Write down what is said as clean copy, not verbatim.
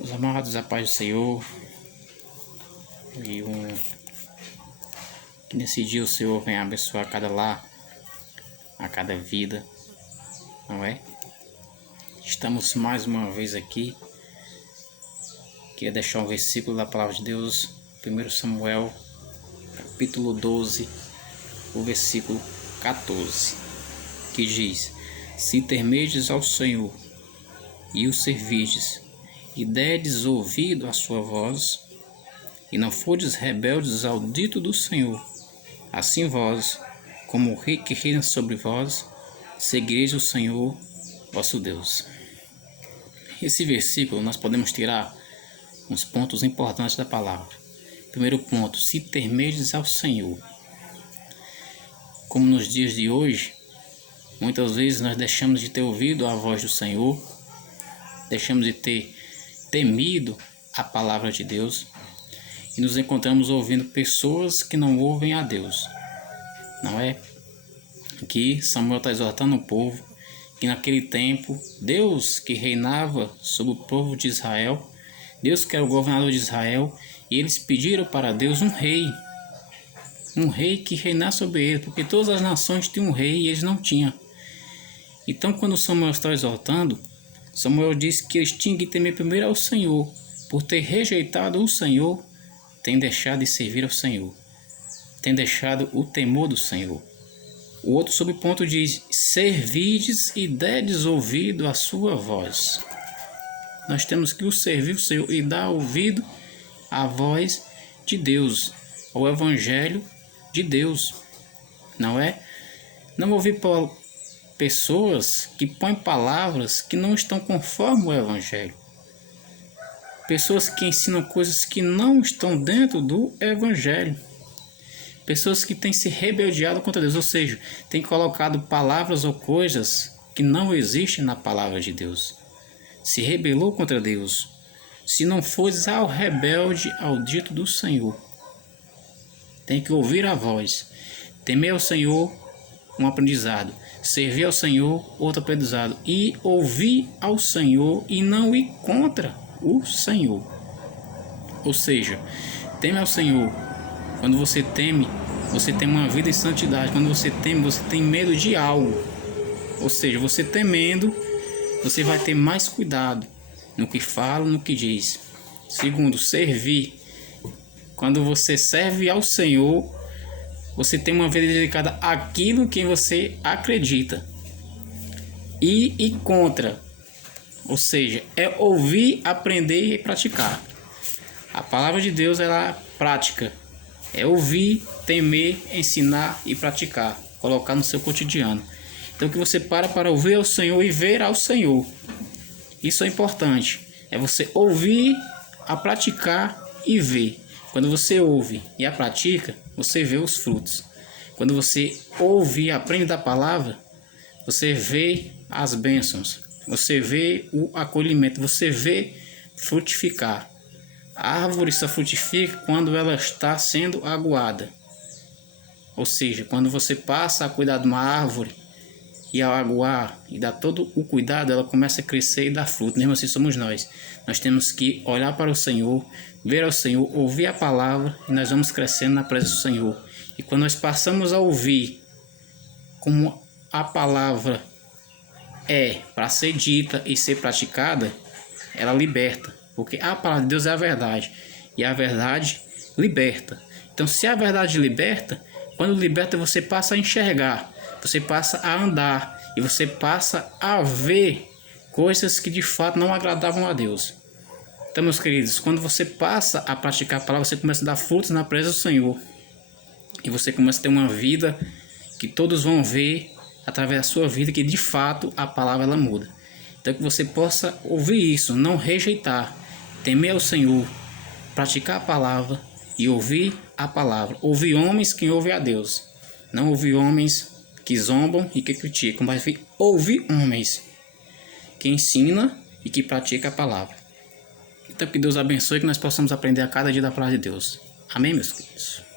Os amados, a paz do Senhor, e que nesse dia o Senhor venha abençoar cada lar, a cada vida, não é? Estamos mais uma vez aqui. Queria deixar um versículo da palavra de Deus, 1 Samuel, capítulo 12, o versículo 14, que diz: Se temerdes ao Senhor e o servirdes, e derdes ouvido à sua voz, e não fordes rebeldes ao dito do Senhor, assim vós, como o rei que reina sobre vós, seguireis o Senhor vosso Deus. Esse versículo nós podemos tirar uns pontos importantes da palavra. Primeiro ponto: se temerdes ao Senhor. Como nos dias de hoje, muitas vezes nós deixamos de ter ouvido a voz do Senhor, deixamos de ter temido a palavra de Deus e nos encontramos ouvindo pessoas que não ouvem a Deus. Não é? Aqui Samuel está exortando o povo que naquele tempo Deus que reinava sobre o povo de Israel, Deus que era o governador de Israel, e eles pediram para Deus um rei que reinasse sobre eles, porque todas as nações tinham um rei e eles não tinham. Então, quando Samuel está exortando, Samuel disse que eles tinham que temer primeiro ao Senhor. Por ter rejeitado o Senhor, tem deixado de servir ao Senhor, tem deixado o temor do Senhor. O outro subponto diz: servides e derdes ouvido à sua voz. Nós temos que servir o Senhor e dar ouvido à voz de Deus, ao Evangelho de Deus, não é? Não ouvir pessoas que põem palavras que não estão conforme o Evangelho. Pessoas que ensinam coisas que não estão dentro do Evangelho. Pessoas que têm se rebeldeado contra Deus, ou seja, têm colocado palavras ou coisas que não existem na palavra de Deus. Se rebelou contra Deus. Se não fores ao rebelde ao dito do Senhor, tem que ouvir a voz. Temer ao Senhor, um aprendizado. Servir ao Senhor, outro aprendizado. E ouvir ao Senhor e não ir contra o Senhor. Ou seja, teme ao Senhor. Quando você teme, você tem uma vida em santidade. Quando você teme, você tem medo de algo. Ou seja, você temendo, você vai ter mais cuidado no que fala, no que diz. Segundo, servir. Quando você serve ao Senhor, você tem uma vida dedicada àquilo que você acredita. E contra. Ou seja, é ouvir, aprender e praticar. A palavra de Deus ela é prática. É ouvir, temer, ensinar e praticar. Colocar no seu cotidiano. Então que você para ouvir ao Senhor e ver ao Senhor. Isso é importante. É você ouvir, a praticar e ver. Quando você ouve e a pratica, você vê os frutos. Quando você ouve e aprende da palavra, você vê as bênçãos. Você vê o acolhimento. Você vê frutificar. A árvore só frutifica quando ela está sendo aguada. Ou seja, quando você passa a cuidar de uma árvore e ao aguar e dar todo o cuidado, ela começa a crescer e dar fruto. Mesmo assim somos nós. Nós temos que olhar para o Senhor, ver ao Senhor, ouvir a palavra e nós vamos crescendo na presença do Senhor. E quando nós passamos a ouvir como a palavra é para ser dita e ser praticada, ela liberta. Porque a palavra de Deus é a verdade. E a verdade liberta. Então se a verdade liberta, quando liberta você passa a enxergar. Você passa a andar e você passa a ver coisas que de fato não agradavam a Deus. Então, meus queridos, quando você passa a praticar a palavra, você começa a dar frutos na presença do Senhor. E você começa a ter uma vida que todos vão ver através da sua vida que de fato a palavra ela muda. Então que você possa ouvir isso, não rejeitar, temer ao Senhor, praticar a palavra e ouvir a palavra. Ouvir homens que ouvem a Deus, não ouvir homens que zombam e que criticam, mas ouvir homens que ensinam e que praticam a palavra. Então que Deus abençoe e que nós possamos aprender a cada dia da palavra de Deus. Amém, meus queridos?